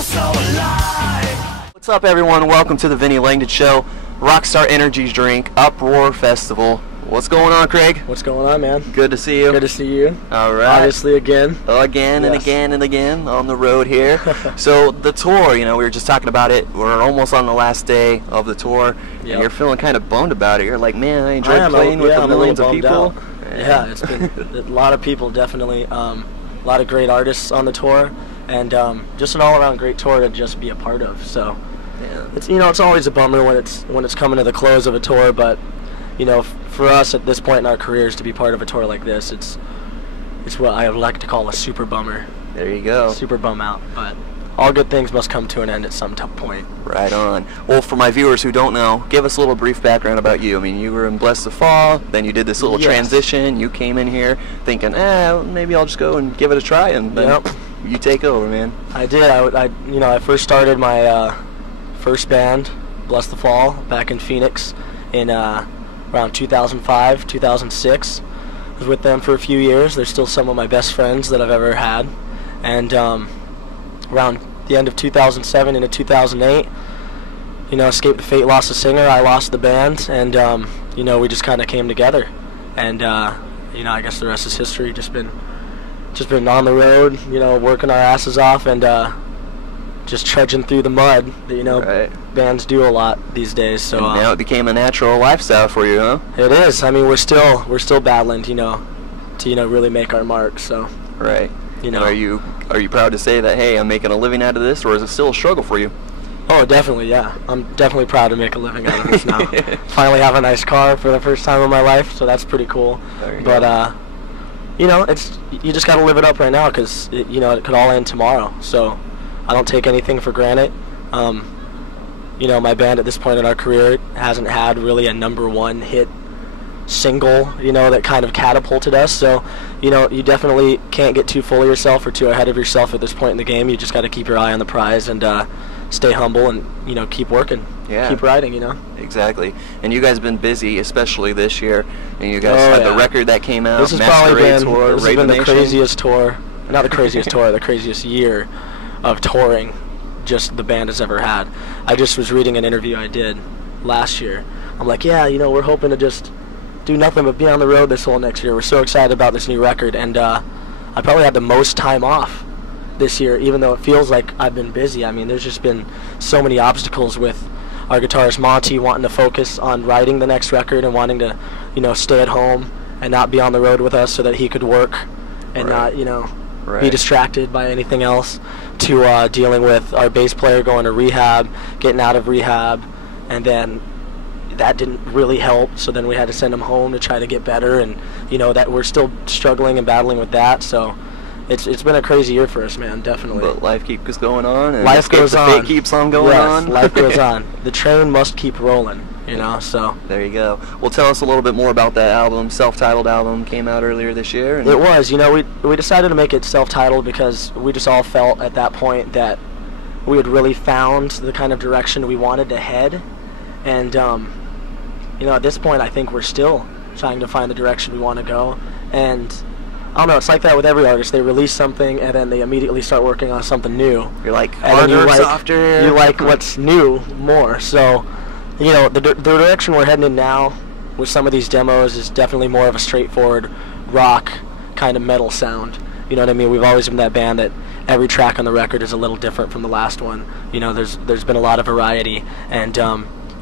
so alive. What's up, everyone? Welcome to the Vinnie Langdon Show, Rockstar Energy Drink Uproar Festival. What's going on, Craig? What's going on, man? Good to see you. Good to see you. All right. Obviously, again. Again and Yes. again and again on the road here. So the tour, you know, we were just talking about it. We're almost on the last day of the tour, and you're feeling kind of bummed about it. You're like, man, I enjoyed playing with the millions of people. Yeah, it's been a lot of people, definitely. A lot of great artists on the tour, and just an all-around great tour to just be a part of. So, it's it's always a bummer when it's coming to the close of a tour, but for us at this point in our careers to be part of a tour like this, it's what I would like to call a super bummer. There you go. Super bum out, but all good things must come to an end at some point. Right on. Well, for my viewers who don't know, give us a little brief background about you. I mean, you were in Bless the Fall, then you did this little transition. You came in here thinking, maybe I'll just go and give it a try, and then you take over, man. I did. I first started my first band, Bless the Fall, back in Phoenix in around 2005, 2006. I was with them for a few years. They're still some of my best friends that I've ever had. And around the end of 2007 into 2008, Escape the Fate lost a singer, I lost the band, and we just kind of came together. And I guess the rest is history. Just been on the road, working our asses off, and just trudging through the mud that bands do a lot these days. So and now it became a natural lifestyle for you, huh? It is. I mean, we're still battling, to really make our mark. So right. Are you proud to say that, hey, I'm making a living out of this, or is it still a struggle for you? Oh, definitely, yeah. I'm definitely proud to make a living out of this now. Finally have a nice car for the first time in my life, so that's pretty cool. But you just got to live it up right now, because it could all end tomorrow. So I don't take anything for granted. My band at this point in our career hasn't had really a #1 hit single, that kind of catapulted us. So, you definitely can't get too full of yourself or too ahead of yourself at this point in the game. You just got to keep your eye on the prize and stay humble and, keep working. Yeah. Keep writing, Exactly. And you guys have been busy, especially this year. And you guys had the record that came out. This has probably been the craziest tour. Not the craziest tour, the craziest year of touring just the band has ever had. I just was reading an interview I did last year. I'm like, we're hoping to just do nothing but be on the road this whole next year. We're so excited about this new record, and I probably had the most time off this year, even though it feels like I've been busy. I mean, there's just been so many obstacles with our guitarist Monty wanting to focus on writing the next record and wanting to, stay at home and not be on the road with us so that he could work and not, be distracted by anything else, to dealing with our bass player going to rehab, getting out of rehab, and then that didn't really help, so then we had to send him home to try to get better, and that we're still struggling and battling with that. So it's been a crazy year for us, man, definitely. But life keeps going on, and life goes on. Fate keeps on going on. Life goes on. The train must keep rolling, so. There you go. Well, tell us a little bit more about that album. Self-titled album came out earlier this year. And it was. We decided to make it self-titled because we just all felt at that point that we had really found the kind of direction we wanted to head, and at this point, I think we're still trying to find the direction we want to go. And I don't know, it's like that with every artist. They release something, and then they immediately start working on something new. You're like, harder, softer. You like what's new more. So, the direction we're heading in now with some of these demos is definitely more of a straightforward rock kind of metal sound. You know what I mean? We've always been that band that every track on the record is a little different from the last one. There's been a lot of variety, and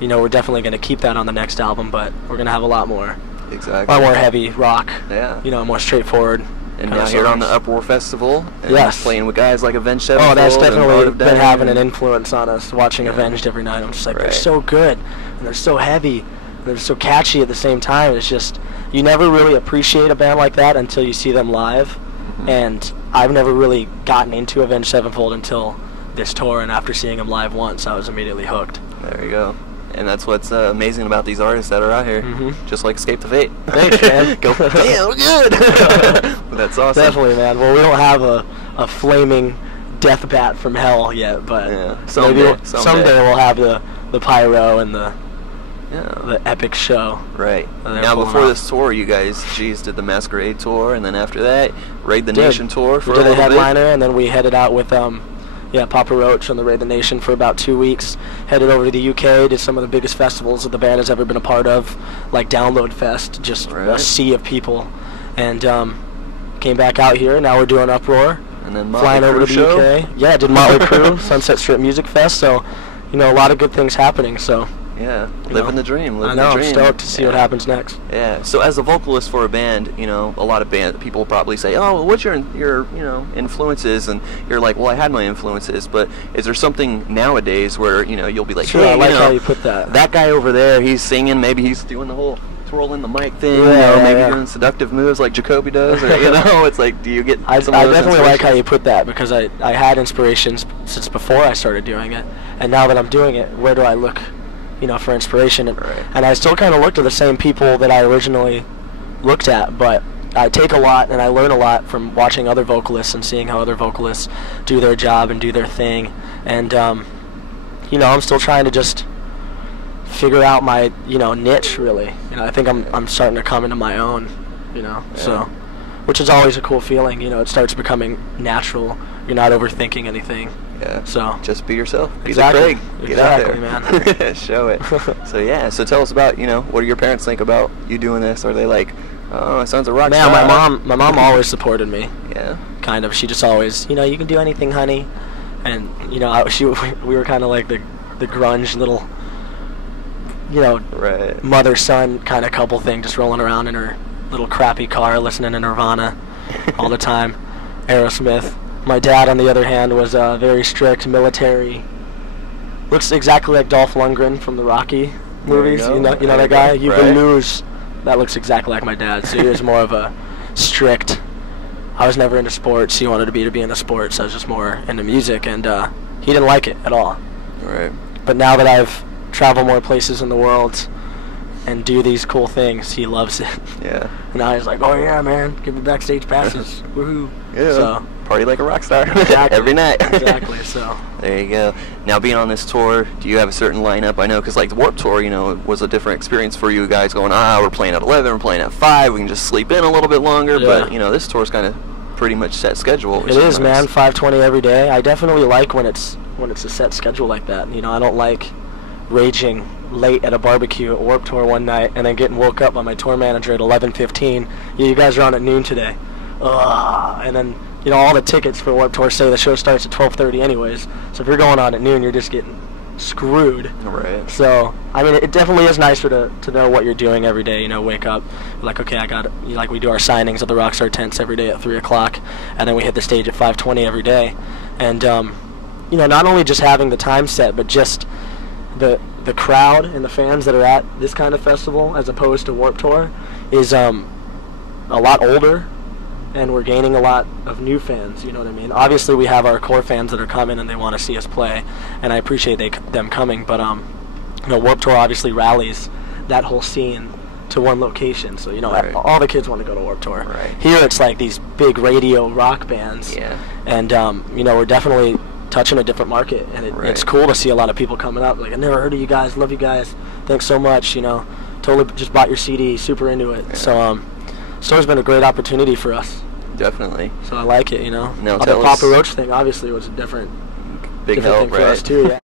we're definitely going to keep that on the next album, but we're going to have a lot more. Exactly. A lot more heavy rock. Yeah. More straightforward. And now here on the Uproar Festival, and playing with guys like Avenged Sevenfold. Oh, that's definitely been having an influence on us, watching Avenged every night. I'm just like, they're so good, and they're so heavy, and they're so catchy at the same time. It's just, you never really appreciate a band like that until you see them live. And I've never really gotten into Avenged Sevenfold until this tour, and after seeing them live once, I was immediately hooked. There you go. And that's what's amazing about these artists that are out here. Just like Escape the Fate. Thanks, man. Go, damn, good. That's awesome. Definitely, man. Well, we don't have a flaming death bat from hell yet, but someday we'll have the pyro and the epic show. Right. Now, before this tour, you guys, did the Masquerade tour, and then after that, Raid the Nation tour for a little bit. We did a headliner, and then we headed out with Yeah, Papa Roach on the Raid the Nation for about 2 weeks. Headed over to the UK, did some of the biggest festivals that the band has ever been a part of, like Download Fest, just a sea of people. And came back out here. Now we're doing Uproar. And then flying over to the UK. Yeah, did Motley Crue, Sunset Strip Music Fest. So, you know, a lot of good things happening. So. Yeah, living the dream. I know, I'm stoked to see what happens next. Yeah. So as a vocalist for a band, you know, a lot of people probably say, "Oh, well, what's your you know, influences?" And you're like, "Well, I had my influences." But is there something nowadays where, you know, you'll be like, "Sure, hey, I like how you you put that. That guy over there, he's singing. Maybe he's doing the whole twirling the mic thing. Maybe doing seductive moves like Jacoby does, or you know, it's like, do you get? I definitely like how you put that, because I had inspirations since before I started doing it, and now that I'm doing it, where do I look? You know, for inspiration, and I still kind of look to the same people that I originally looked at, but I take a lot and I learn a lot from watching other vocalists and seeing how other vocalists do their job and do their thing, and you know, I'm still trying to just figure out my, you know, niche, really. You know, I think I'm starting to come into my own, you know, so, which is always a cool feeling. You know, it starts becoming natural. You're not overthinking anything. Yeah. So just be yourself. Be exactly. the Craig. Get exactly, out there. Man. Show it. So yeah. So tell us about, you know, what do your parents think about you doing this? Are they like, oh, it sounds a rock star? My mom always supported me. Yeah. Kind of. She just always, you know, you can do anything, honey. And you know, we were kind of like the grunge little, you know, mother son kind of couple thing, just rolling around in her little crappy car, listening to Nirvana all the time, Aerosmith. My dad, on the other hand, was very strict, military. Looks exactly like Dolph Lundgren from the Rocky movies. You know that guy? You will lose. That looks exactly like my dad. So he was more of a strict. I was never into sports. He wanted me to be into sports. So I was just more into music, and he didn't like it at all. Right. But now that I've traveled more places in the world and do these cool things, he loves it. Yeah. And now he's like, oh yeah, man, give me backstage passes. Woohoo. Yeah. So, party like a rock star. Exactly. Every night. Exactly. So there you go. Now, being on this tour, do you have a certain lineup? I know, because like the Warped Tour, you know, was a different experience for you guys, going, we're playing at 11, we're playing at 5, we can just sleep in a little bit longer. But you know, this tour's kind of pretty much set schedule. It is, man. 5:20 every day. I definitely like when it's a set schedule like that. You know, I don't like raging late at a barbecue at Warped Tour one night and then getting woke up by my tour manager at 11:15. Yeah, you guys are on at noon today. And then, you know, all the tickets for Warped Tour say the show starts at 12:30 anyways. So if you're going on at noon, you're just getting screwed. Right. So, I mean, it definitely is nicer to know what you're doing every day. You know, wake up, like, okay, like we do our signings at the Rockstar tents every day at 3 o'clock, and then we hit the stage at 5:20 every day. And, you know, not only just having the time set, but just the crowd and the fans that are at this kind of festival, as opposed to Warped Tour, is a lot older, and we're gaining a lot of new fans. You know what I mean? Obviously, we have our core fans that are coming and they want to see us play, and I appreciate them coming. But you know, Warped Tour obviously rallies that whole scene to one location. So, you know, all the kids want to go to Warped Tour. Right. Here, it's like these big radio rock bands. Yeah. And you know, we're definitely touching a different market, and it's cool to see a lot of people coming up like, I never heard of you guys, love you guys, thanks so much, you know, totally just bought your CD, super into it. So Store's been a great opportunity for us. Definitely. So I like it, you know. Now The Papa Roach thing obviously was a different big thing for us too. Yeah.